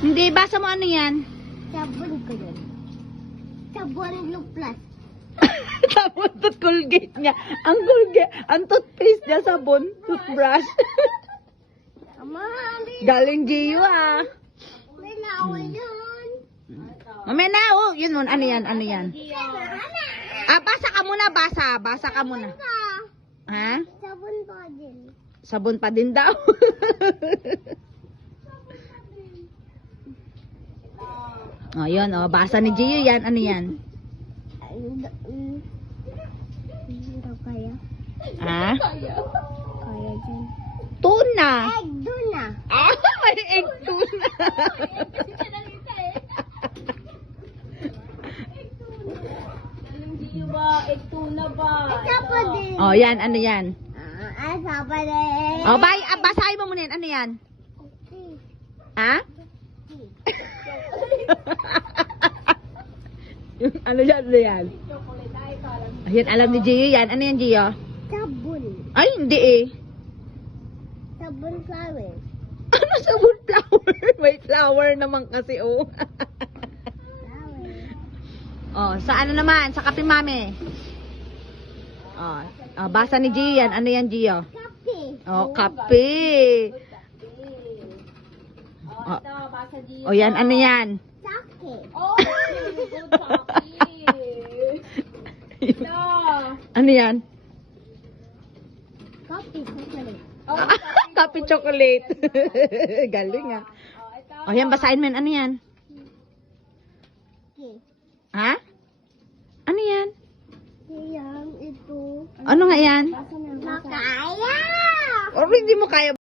Hindi, basa mo ano yan? Sabon ko yun. Sabon luplas. Sabon at Colgate niya. Ang Colgate, ang toothpaste niya, sabon, toothbrush. Ama, Galing Gio ah. may laway yun. Mamaya na, oh, yun nun, ano yan, ano yan? Ah, basa ka muna, basa ka muna. Ha? Sabon pa din. Sabon pa din daw. Oh, yun, oh, basa ni Gio yan, ano yan? Hindi daw kaya. Ha? Kaya dyan. Tuna. Egg tuna. Ah, may egg tuna. Isa pa din. Oh, yan, ano yan? Isa pa din. Oh, basahin mo muna yan, ano yan? Ha? Yung ano yan, ano yan? Ayan, alam ni Gio yan. Ano yan, Gio? Sabon. Ay, hindi eh. Sabon flower. Ano sabon flower? May flower naman kasi, oh. Flower. Oh, sa ano naman? Sa kape, mami. Oh, basa ni Gio yan. Ano yan, Gio? Kape. Oh, kape. Oh, yan, ano yan? Sake. Ano yan? Kape. Chocolate. Kape chocolate. Galing ah. Oh, yan, basahin mo yan. Ano yan? Okay. Ha? Ano yan? Yan, ito. Ano nga yan? Makaya! Or hindi mo kaya